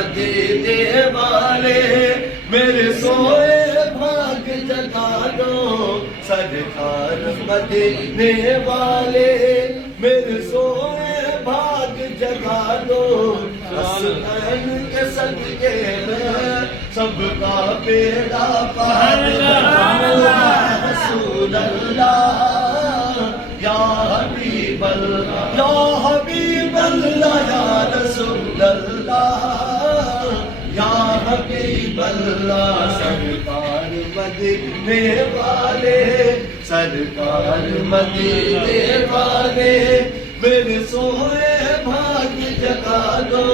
مدینے والے میرے سوئے بھاگ جگا دو سرکار مدینے والے میرے سوئے بھاگ جگا دو حسنین کے صدقے میں سب کا بیڑا پار لگا رسول اللہ یا حبیب اللہ یا حبیب اللہ یا رسول اللہ یا حبیب اللہ سرکار مدینے والے سرکار مدینے والے میرے سوئے بھاگ جگا دو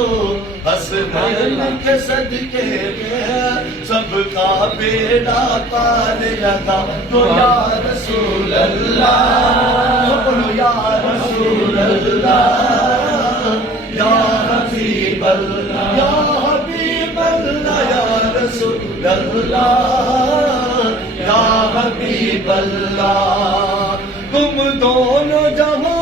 حسنین کے صدقے میں سب کا بیڑا پار لگا تو یا رسول اللہ بولو یا رسول اللہ یا حبیب اللہ یا حبیب اللہ یا رسول اللہ یا حبیب اللہ تم دونوں جہاں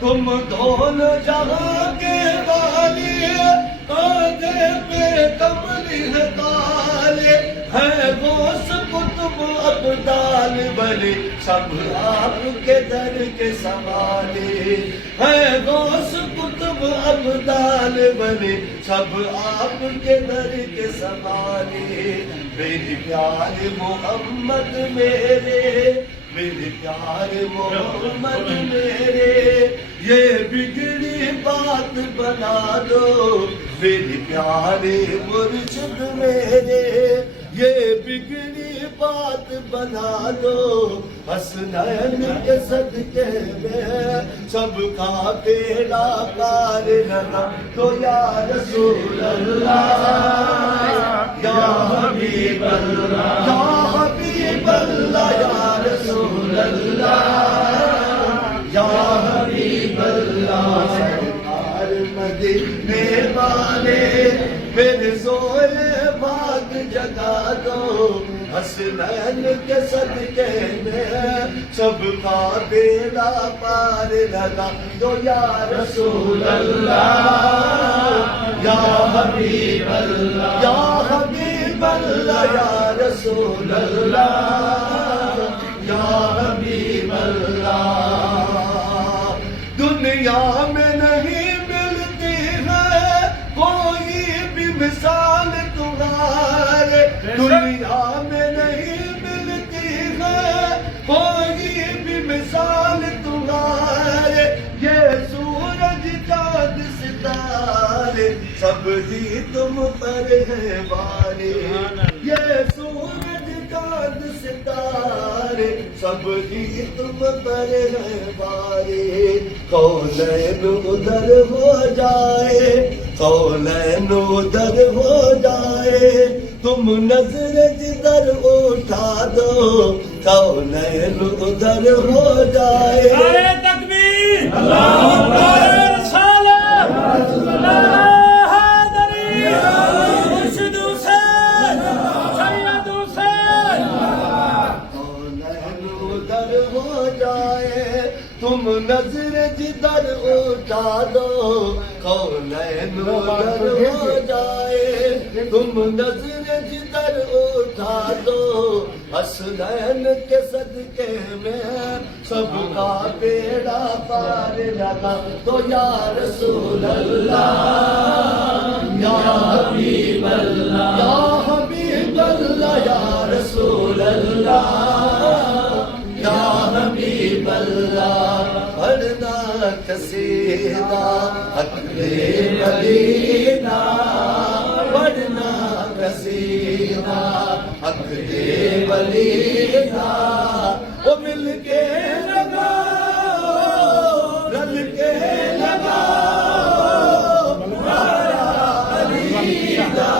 تم دونوں جہاں کے والی آدھے پہ کملی ہے کالے ہے غوث قطب ابدال بلی سب آپ کے در کے سوالے ہے غوث قطب ابدال بلی سب آپ کے در کے سوالے میری پیار محمد میرے میرے پیار محمد میرے یہ بگڑی بات بنا دو میرے پیارے مرشد میرے یہ بگڑی بات بنا دو حسنین کے صدقے میں سب کا بیڑا پار لگا تو یا رسول اللہ یا حبیب اللہ یا حبیب اللہ یا رسول اللہ یا حبیب اللہ سرکار مدینے والے میرے سوئے بھاگ جگا دو حسنین کے صدقے میں سب کا بیڑا پار لگا تو یا رسول اللہ یا حبیب اللہ یا حبیب اللہ یا رسول اللہ یا حبیب اللہ دنیا میں نہیں ملتی ہے کوئی بھی مثال تمہارے دنیا میں نہیں ملتی ہے کوئی بھی مثال تمہارے یہ سورج چاند ستارے سب ہی تم پر ہے والے یہ سورج چاند ستارے سب ہی تم پر ہے والے کونین ادھر ہو جائے کونین ادھر ہو جائے تم نظر جدھر اٹھا دو کونین ادھر ہو جائے نعرہ تکبیر اللہ اکبر رسالت اللہ حیدری مرشد حسین سید حسین کونین ادھر ہو جائے تم نظر جدھر اٹھا دو کونین ادھر ہو جائے تم نظر جدھر اٹھا دو حسنین کے صدقے میں سب کا بیڑا پار لگا تو یا رسول اللہ یا حبیب اللہ یا حبیب اللہ یا رسول اللہ یا حبیب اللہ پڑھنا قصیدہ اکلِ مدینہ پڑھنا قصیدہ اکلِ مدینہ وہ مل کے لگاؤ رل کے لگاؤ ہمارا علیدہ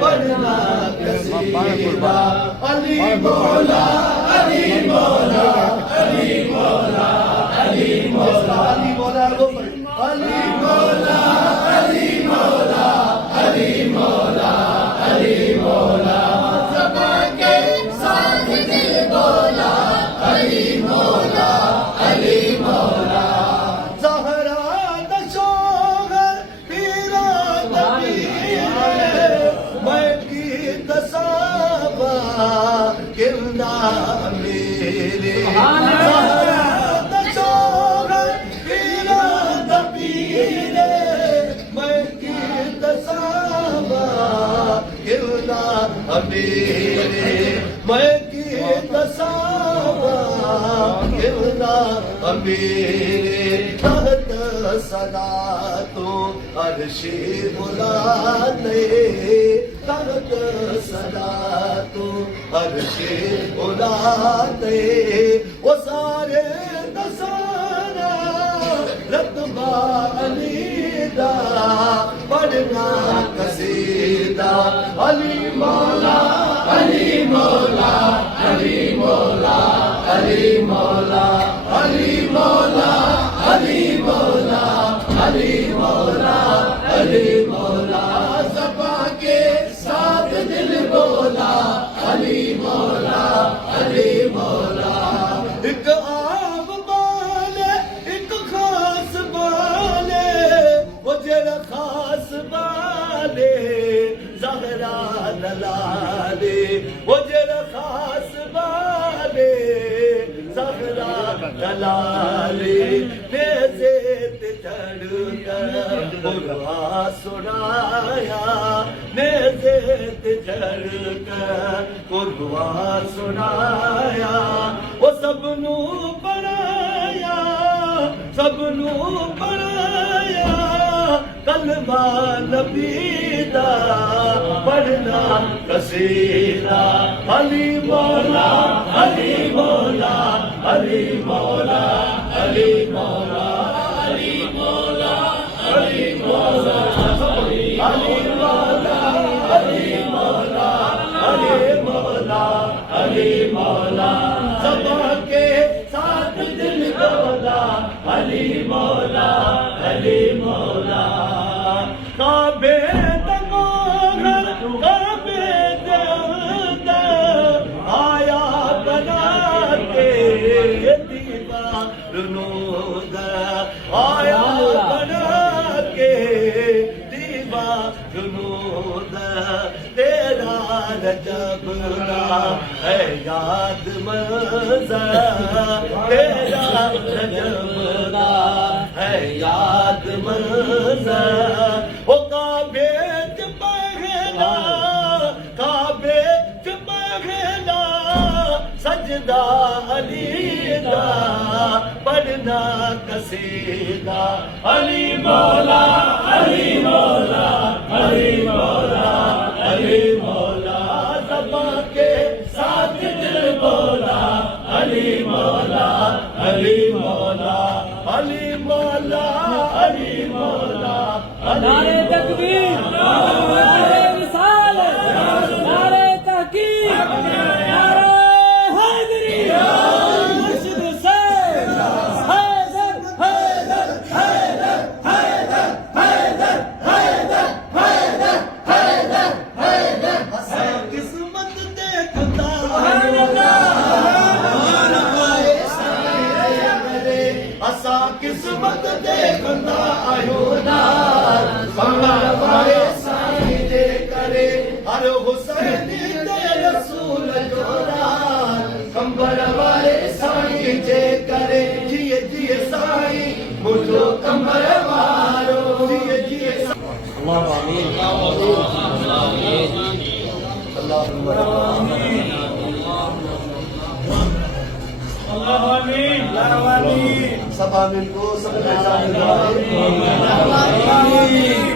پڑھنا قصیدہ علی مولا علی مولا علی مولا علی مولا علی مولا علی مولا علی مولا علی مولا علی مولا زبان کے ساتھ دل بولا علی مولا علی مولا صدا تو عرشی بلاتے تحت صدا تو عرشی بلاتے وہ سارے دسارا رتبہ علی دا پڑھنا قصیدہ علی مولا علی مولا علی مولا علی مولا علی مولا علی مولا علی مولا علی مولا زباں کے ساتھ دل بولا علی مولا علی مولا ایک عام بالے ایک خاص بالے وہ جڑا خاص بالے زہرا لالے وہ جڑا خاص بالے زہرا لالے چڑھ کر قرآن سنایا نیزے چڑھ کر قرآن سنایا وہ سب نو پڑھایا سب نو پڑھایا کلمہ نبی دا پڑھنا قصیدہ علی مولا علی مولا علی مولا علی مولا علی مولا علی مولا علی مولا علی مولا علی مولا علی مولا زباں کے ساتھ دل بولا علی مولا علی مولا کعبے تمغر کعبے اندر آیا بنا کے دیوار نور آیا بنا کے دیوار نور تیرا رجب کا ہے یاد منظر تیرا رجب کا ہے یاد منظر وہ کعبے چ پہلا کعبے چ پہلا سجدہ علی دا پڑھنا قصیدہ علی مولا علی مولا علی مولا علی مولا زباں کے ساتھ دل بولا علی مولا علی مولا علی مولا علی مولا نعرے تکبیر نعرے رسالت نعرے تحقیق نعرے حیدری مرشد حسین حیدر حیدر حیدر حیدر حیدر حیدر حیدر حیدر حیدر قسمت دیکھتا اسا قسمت دیکھتا آیونار کمبر والے سائیں دے کرے ہر حسینی دے رسول جورار کمبر والے سائیں دے کرے جیے جیے سائیں مجھو کمبر وارو جیے جیے اللهم آمين اللهم آمين اللہ آمین یا آمین سب آمین کو سب آمین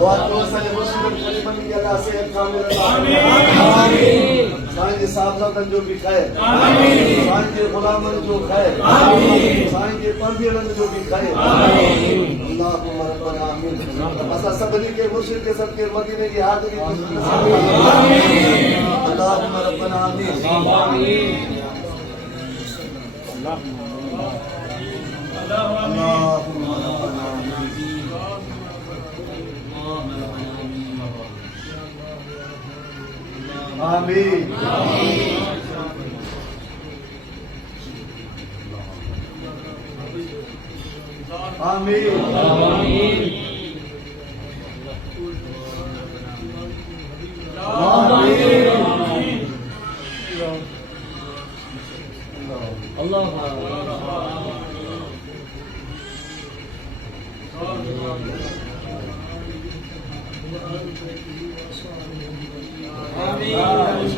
واتو سلے مسلم کلمہ کی اللہ سے کامل آمین سائیں جی صاحب جو بھی خیر آمین سائیں جی غلامن جو خیر آمین سائیں جی پردیرن جو بھی خیر آمین اللہم ربنا آمین اسا سبنی کے مرشد کے سب کے مدینے کی حاضری آمین اللہم ربنا آمین آمین اللہم ربنا آمین آمین آمین اللہ آمین